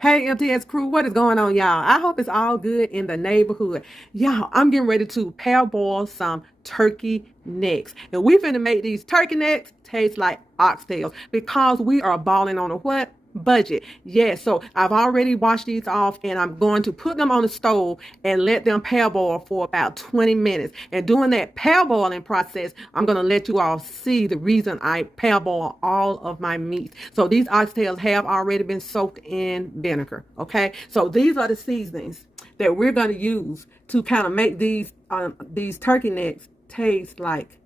Hey, MTS crew, what is going on, y'all? I hope it's all good in the neighborhood. Y'all, I'm getting ready to parboil some turkey necks. And we finna make these turkey necks taste like oxtails because we are balling on a what? Budget. Yes, so I've already washed these off and I'm going to put them on the stove and let them parboil for about 20 minutes. And during that parboiling process, I'm going to let you all see the reason I parboil all of my meats. So these oxtails have already been soaked in vinegar. Okay, so these are the seasonings that we're going to use to kind of make these turkey necks taste like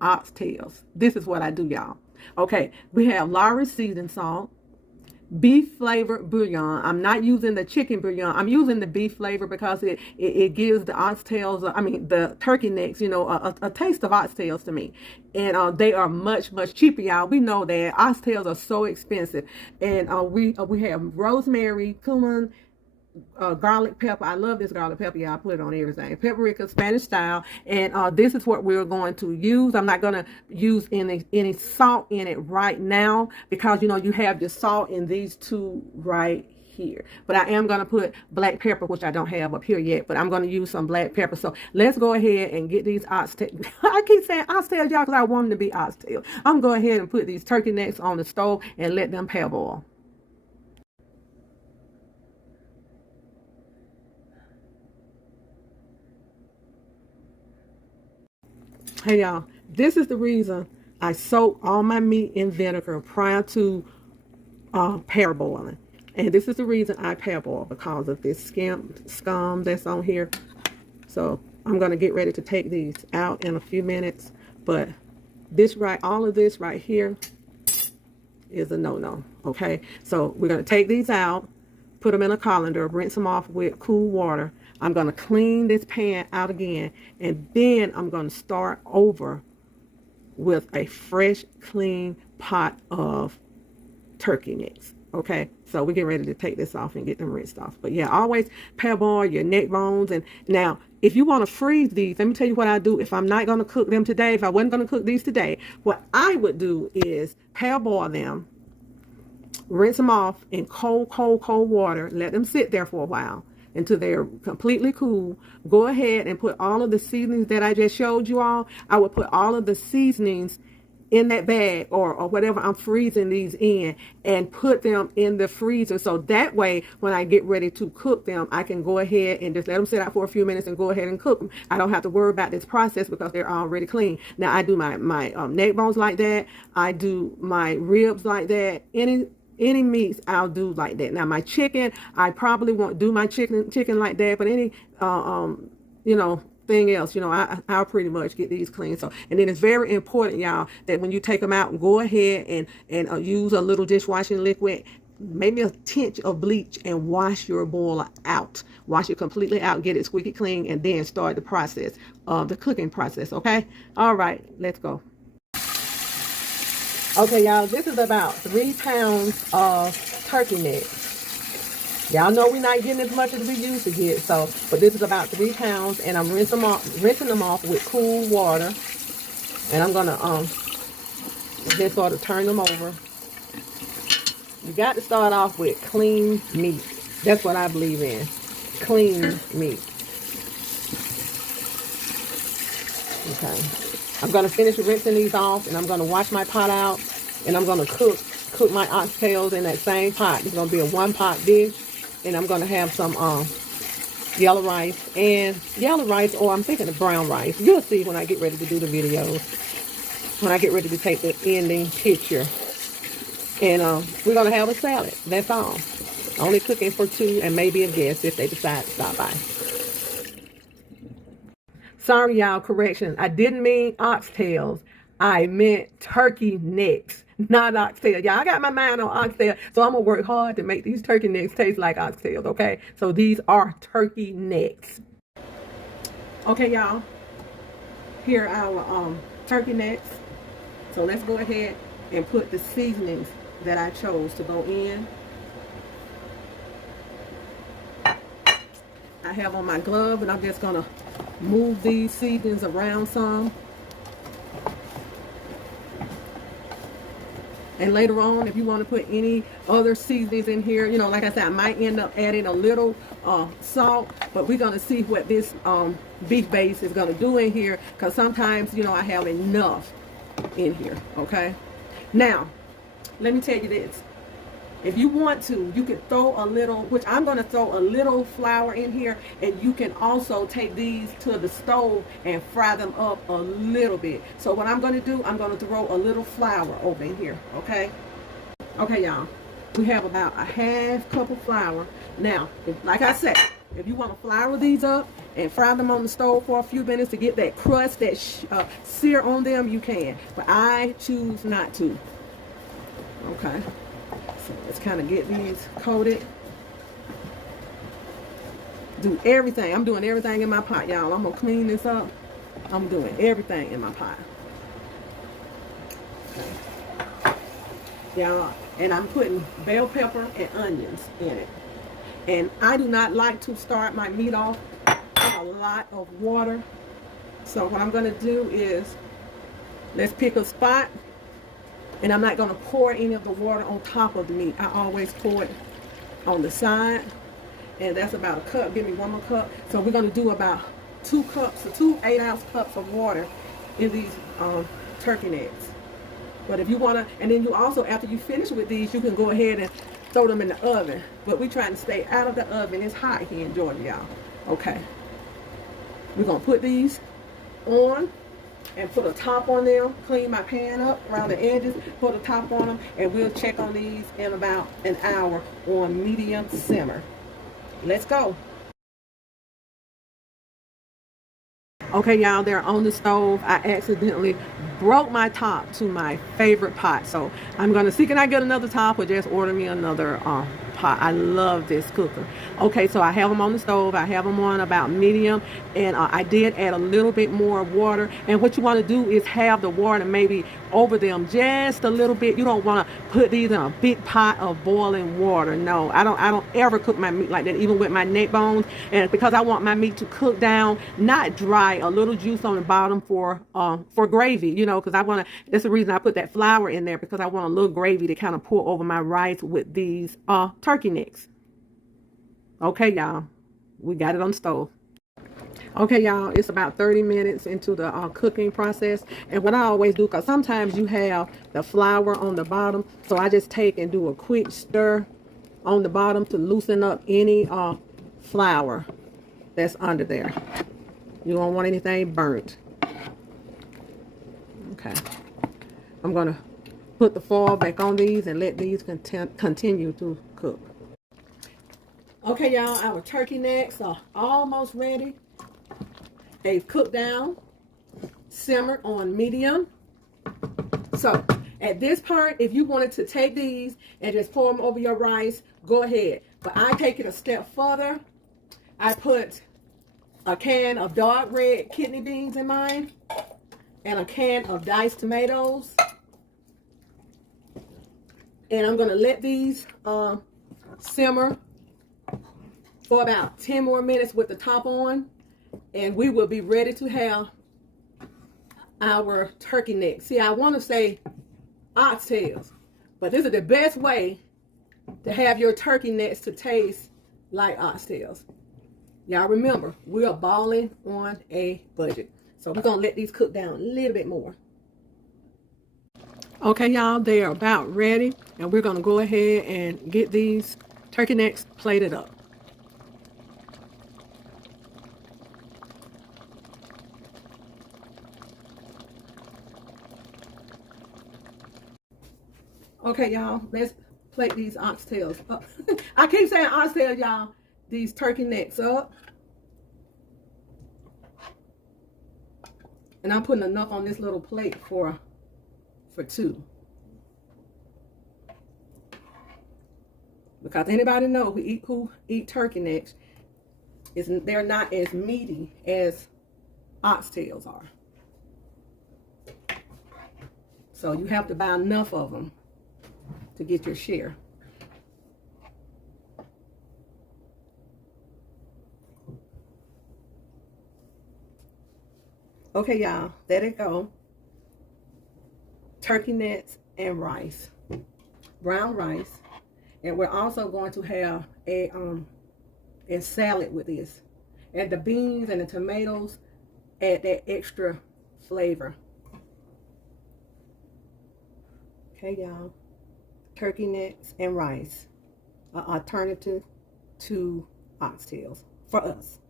oxtails. This is what I do, y'all. Okay, we have Lawry's seasoned salt, beef flavored bouillon. I'm not using the chicken bouillon. I'm using the beef flavor because it gives the oxtails, the turkey necks, a taste of oxtails to me. And they are much, much cheaper, y'all. We know that oxtails are so expensive. And we have rosemary, cumin, garlic pepper. I love this garlic pepper. Yeah, I put it on everything. Paprika, Spanish style. And this is what we're going to use. I'm not going to use any salt in it right now because, you have your salt in these two right here. But I am going to put black pepper, which I don't have up here yet, but I'm going to use some black pepper. So let's go ahead and get these oxtails. I keep saying oxtails, y'all, because I want them to be oxtails. I'm going to go ahead and put these turkey necks on the stove and let them parboil. Hey y'all, this is the reason I soak all my meat in vinegar prior to parboiling. And this is the reason I parboil because of this scum that's on here. So I'm going to get ready to take these out in a few minutes. But all of this right here is a no-no, okay? So we're going to take these out, put them in a colander, rinse them off with cool water. I'm going to clean this pan out again, and then I'm going to start over with a fresh, clean pot of turkey necks. Okay, so we get ready to take this off and get them rinsed off. But yeah, always parboil your neck bones. And now, if you want to freeze these, let me tell you what I do if I'm not going to cook them today. If I wasn't going to cook these today, what I would do is parboil them, rinse them off in cold water, let them sit there for a while until they're completely cool. Go ahead and put all of the seasonings that I just showed you all. I would put all of the seasonings in that bag or whatever I'm freezing these in and put them in the freezer. So that way, when I get ready to cook them, I can go ahead and just let them sit out for a few minutes and go ahead and cook them. I don't have to worry about this process because they're already clean. Now I do my neck bones like that. I do my ribs like that. Any meats I'll do like that. Now my chicken, I probably won't do my chicken like that, but any thing else, I'll pretty much get these clean. So, and then it's very important, y'all, that when you take them out, go ahead and use a little dishwashing liquid, maybe a tinge of bleach, and wash your boiler out. Wash it completely out, get it squeaky clean, and then start the process of the cooking process. Okay. All right, let's go. Okay, y'all, this is about 3 pounds of turkey necks. Y'all know we're not getting as much as we used to get, but this is about 3 pounds, and I'm rinsing them off with cool water, and I'm gonna just sort of turn them over. You got to start off with clean meat. That's what I believe in, clean meat. Okay. I'm going to finish rinsing these off, and I'm going to wash my pot out, and I'm going to cook my oxtails in that same pot. It's going to be a 1-pot dish, and I'm going to have some yellow rice, or I'm thinking of brown rice. You'll see when I get ready to do the videos, when I get ready to take the ending picture. And we're going to have a salad. That's all. Only cooking for 2 and maybe a guest if they decide to stop by. Sorry, y'all, correction. I didn't mean oxtails. I meant turkey necks, not oxtails. Y'all, I got my mind on oxtail, so I'm going to work hard to make these turkey necks taste like oxtails, okay? So these are turkey necks. Okay, y'all. Here are our turkey necks. So let's go ahead and put the seasonings that I chose to go in. I have on my glove, and I'm just going to move these seasonings around some. And later on, if you want to put any other seasonings in here, you know, like I said, I might end up adding a little salt, but we're going to see what this beef base is going to do in here, because sometimes, you know, I have enough in here, okay? Now, let me tell you this. If you want to, you can throw a little, which I'm going to throw a little flour in here, and you can also take these to the stove and fry them up a little bit. So what I'm going to do, I'm going to throw a little flour over in here, okay? Okay, y'all. We have about a half cup of flour. Now, like I said, if you want to flour these up and fry them on the stove for a few minutes to get that crust, that sear on them, you can. But I choose not to. Okay. So let's kind of get these coated. Do everything. I'm doing everything in my pot, y'all. I'm going to clean this up. I'm doing everything in my pot. Okay. Y'all, and I'm putting bell pepper and onions in it. And I do not like to start my meat off with a lot of water. So what I'm going to do is, let's pick a spot. And I'm not going to pour any of the water on top of the meat. I always pour it on the side. And that's about a cup. Give me one more cup. So we're going to do about 2 cups, so 2 8-ounce cups of water in these turkey necks. But if you want to, and then you also, after you finish with these, you can go ahead and throw them in the oven. But we're trying to stay out of the oven. It's hot here in Georgia, y'all. Okay. We're going to put these on and put a top on them, clean my pan up around the edges, put a top on them, and we'll check on these in about an hour on medium simmer. Let's go. Okay, y'all, they're on the stove. I accidentally broke my top to my favorite pot. So I'm going to see, can I get another top, or just order me another pot? I love this cooker. Okay, so I have them on the stove. I have them on about medium, and I did add a little bit more water. And what you want to do is have the water maybe over them just a little bit. You don't want to put these in a big pot of boiling water. No, I don't ever cook my meat like that, even with my neck bones. And because I want my meat to cook down, not dry, a little juice on the bottom for gravy, you know, because I want to, that's the reason I put that flour in there, because I want a little gravy to kind of pour over my rice with these turkey necks. Okay, y'all, we got it on the stove. Okay, y'all, it's about 30 minutes into the cooking process. And what I always do, because sometimes you have the flour on the bottom, so I just take and do a quick stir on the bottom to loosen up any flour that's under there. You don't want anything burnt. Okay. I'm going to put the foil back on these and let these continue to cook. Okay, y'all, our turkey necks are almost ready. They've cooked down, simmered on medium. So at this part, if you wanted to take these and just pour them over your rice, go ahead. But I take it a step further. I put a can of dark red kidney beans in mine, and a can of diced tomatoes. And I'm going to let these simmer for about 10 more minutes with the top on, and we will be ready to have our turkey neck. See, I want to say oxtails, but this is the best way to have your turkey necks to taste like oxtails. Y'all remember, we are balling on a budget. So we're going to let these cook down a little bit more. Okay, y'all, they are about ready. And we're going to go ahead and get these turkey necks plated up. Okay, y'all, let's plate these oxtails up. I keep saying oxtails, y'all. These turkey necks up. And I'm putting enough on this little plate for 2. Because anybody know who eat turkey necks, they're not as meaty as oxtails are. So you have to buy enough of them to get your share. Okay, y'all, there they go. Turkey necks and rice. brown rice, and we're also going to have a salad with this. And the beans and the tomatoes add that extra flavor. Okay, y'all. Turkey necks and rice, an alternative to oxtails for us.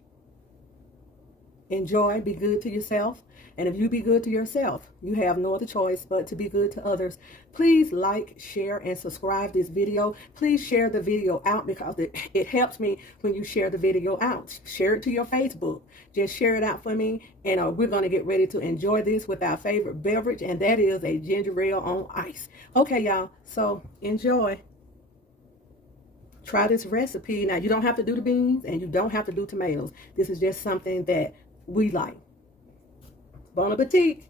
Enjoy, be good to yourself. And if you be good to yourself, you have no other choice but to be good to others. Please like, share, and subscribe this video. Please share the video out because it helps me when you share the video out. Share it to your Facebook. Just share it out for me. And we're going to get ready to enjoy this with our favorite beverage, and that is a ginger ale on ice. Okay, y'all. So enjoy. Try this recipe. Now, you don't have to do the beans and you don't have to do tomatoes. This is just something that we like. Bon appetit.